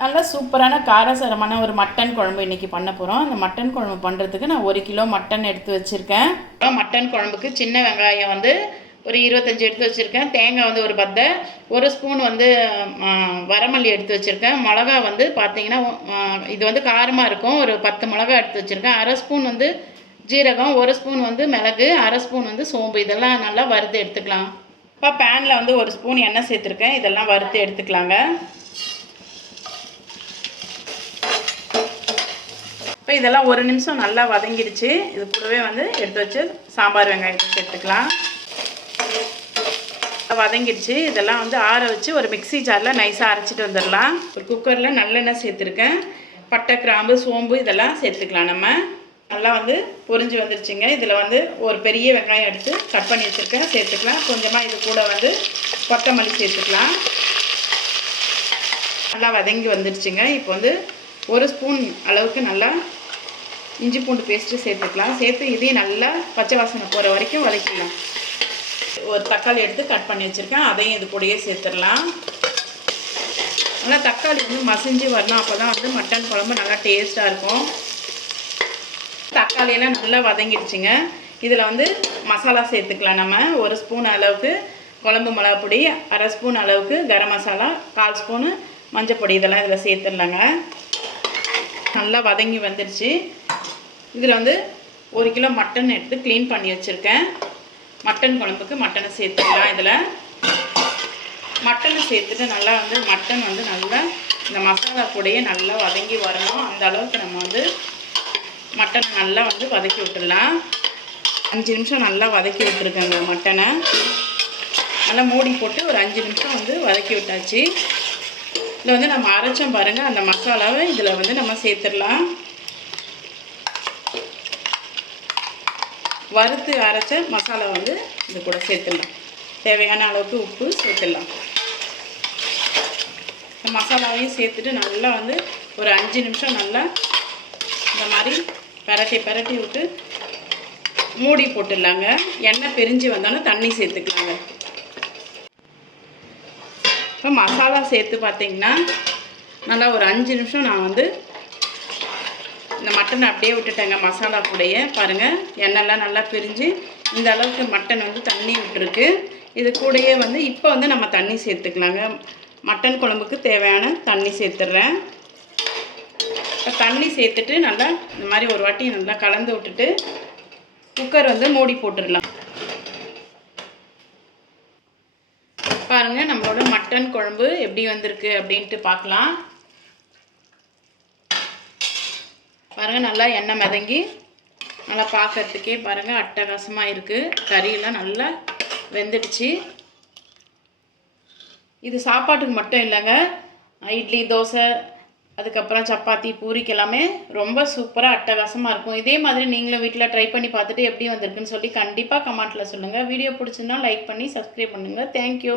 நல்லா சூப்பரான காரசாரமான ஒரு மட்டன் குழம்பு இன்றைக்கி பண்ண போகிறோம் அந்த மட்டன் குழம்பு பண்ணுறதுக்கு நான் ஒரு கிலோ மட்டன் எடுத்து வச்சுருக்கேன். மட்டன் குழம்புக்கு சின்ன வெங்காயம் வந்து ஒரு இருபத்தஞ்சி எடுத்து வச்சுருக்கேன். தேங்காய் வந்து ஒரு பத்தை ஒரு ஸ்பூன் வந்து வரமல்லி எடுத்து வச்சுருக்கேன். மிளகா வந்து பார்த்தீங்கன்னா இது வந்து காரமாக இருக்கும். ஒரு பத்து மிளகா எடுத்து வச்சுருக்கேன். அரை ஸ்பூன் வந்து ஜீரகம் ஒரு ஸ்பூன் வந்து மிளகு அரை ஸ்பூன் வந்து சோம்பு. இதெல்லாம் நல்லா வறுத்து எடுத்துக்கலாம். இப்போ பேனில் வந்து ஒரு ஸ்பூன் எண்ணெய் சேர்த்துருக்கேன். இதெல்லாம் வறுத்து எடுத்துக்கலாங்க. இப்போ இதெல்லாம் ஒரு நிமிஷம் நல்லா வதங்கிடுச்சு. இது கூடவே வந்து எடுத்து வச்சு சாம்பார் வெங்காயத்தை சேர்த்துக்கலாம் வதங்கிடுச்சு. இதெல்லாம் வந்து ஆற வச்சு ஒரு மிக்ஸி ஜாரில் நைஸாக அரைச்சிட்டு வந்துடலாம். ஒரு குக்கரில் நல்லெண்ணெய் சேர்த்துருக்கேன். பட்டை கிராம்பு சோம்பு இதெல்லாம் சேர்த்துக்கலாம் நம்ம. நல்லா வந்து பொரிஞ்சு வந்துருச்சுங்க. இதில் வந்து ஒரு பெரிய வெங்காயம் எடுத்து கட் பண்ணி வச்சுருக்கேன். சேர்த்துக்கலாம். கொஞ்சமாக இது கூட வந்து கொத்தமல்லி சேர்த்துக்கலாம். நல்லா வதங்கி வந்துருச்சுங்க. இப்போ வந்து ஒரு ஸ்பூன் அளவுக்கு நல்லா இஞ்சி பூண்டு பேஸ்ட்டு சேர்த்துக்கலாம். சேர்த்து இதையும் நல்லா பச்சை வாசனை போகிற வரைக்கும் வதக்கிடலாம். ஒரு தக்காளி எடுத்து கட் பண்ணி வச்சுருக்கேன். அதையும் இது கூடயே சேர்த்துடலாம். நல்லா தக்காளி வந்து மசிஞ்சு வரணும் அப்போ தான் வந்து மட்டன் குழம்பு நல்லா டேஸ்ட்டாக இருக்கும். தக்காளியெல்லாம் நல்லா வதங்கிடுச்சுங்க. இதில் வந்து மசாலா சேர்த்துக்கலாம் நம்ம. ஒரு ஸ்பூன் அளவுக்கு குழம்பு மிளகா பொடி அரை ஸ்பூன் அளவுக்கு கரம் மசாலா கால் ஸ்பூனு மஞ்சள் பொடி இதெல்லாம் இதில் சேர்த்துடலாங்க. நல்லா வதங்கி வந்துடுச்சு. இதில் வந்து ஒரு கிலோ மட்டன் எடுத்து க்ளீன் பண்ணி வச்சுருக்கேன். மட்டன் குழம்புக்கு மட்டனை சேர்த்துக்கலாம் இதில். மட்டனை சேர்த்துட்டு நல்லா வந்து மட்டன் வந்து நல்லா இந்த மசாலா கூடயே நல்லா வதங்கி வரணும். அந்த அளவுக்கு நம்ம வந்து மட்டனை நல்லா வந்து வதக்கி விட்டுடலாம். அஞ்சு நிமிஷம் நல்லா வதக்கி விட்டுருக்கேங்க மட்டனை. நல்லா மூடி போட்டு ஒரு அஞ்சு நிமிஷம் வந்து வதக்கி விட்டாச்சு. இதில் வந்து நம்ம அரைச்சோம் பாருங்கள் அந்த மசாலாவை இதில் வந்து நம்ம சேர்த்துடலாம். வறுத்து அரைச்ச மசாலா வந்து இது கூட சேர்த்துடலாம். தேவையான அளவுக்கு உப்பு சேர்த்துடலாம். இந்த மசாலாவையும் சேர்த்துட்டு நல்லா வந்து ஒரு அஞ்சு நிமிஷம் நல்லா இந்த மாதிரி பரட்டி பரட்டி விட்டு மூடி போட்டுடலாங்க. எண்ணெய் பிரிஞ்சு வந்தோன்னே தண்ணி சேர்த்துக்கலாங்க. இப்போ மசாலா சேர்த்து பார்த்தீங்கன்னா நல்லா ஒரு அஞ்சு நிமிஷம் நான் வந்து இந்த மட்டனை அப்படியே விட்டுட்டேங்க மசாலா கூடயே. பாருங்கள் எண்ணெய்லாம் நல்லா பிரிஞ்சு இந்த அளவுக்கு மட்டன் வந்து தண்ணி விட்டுருக்கு. இது கூடயே வந்து இப்போ வந்து நம்ம தண்ணி சேர்த்துக்கலாங்க. மட்டன் குழம்புக்கு தேவையான தண்ணி சேர்த்துட்றேன் இப்போ தண்ணி சேர்த்துட்டு நல்லா இந்த மாதிரி ஒரு வாட்டி நல்லா கலந்து விட்டுட்டு குக்கர் வந்து மூடி போட்டுடலாம். பாருங்கள் நம்மளோட மட்டன் குழம்பு எப்படி வந்திருக்கு அப்படின்ட்டு பார்க்கலாம். பாருங்கள் நல்லா எண்ணெய் மிதங்கி நல்லா பார்க்கறதுக்கே பாருங்கள் அட்டகாசமாக இருக்குது கறியெல்லாம் நல்லா வெந்துடுச்சு. இது சாப்பாட்டுக்கு மட்டும் இல்லைங்க. இட்லி தோசை அதுக்கப்புறம் சப்பாத்தி பூரிக்கு எல்லாமே ரொம்ப சூப்பராக அட்டகாசமாக இருக்கும். இதே மாதிரி நீங்களும் வீட்டில் ட்ரை பண்ணி பார்த்துட்டு எப்படி வந்திருக்குன்னு சொல்லி கண்டிப்பாக கமெண்ட்டில் சொல்லுங்கள் வீடியோ பிடிச்சிருந்தால் லைக் பண்ணி சப்ஸ்கிரைப் பண்ணுங்கள் தேங்க்யூ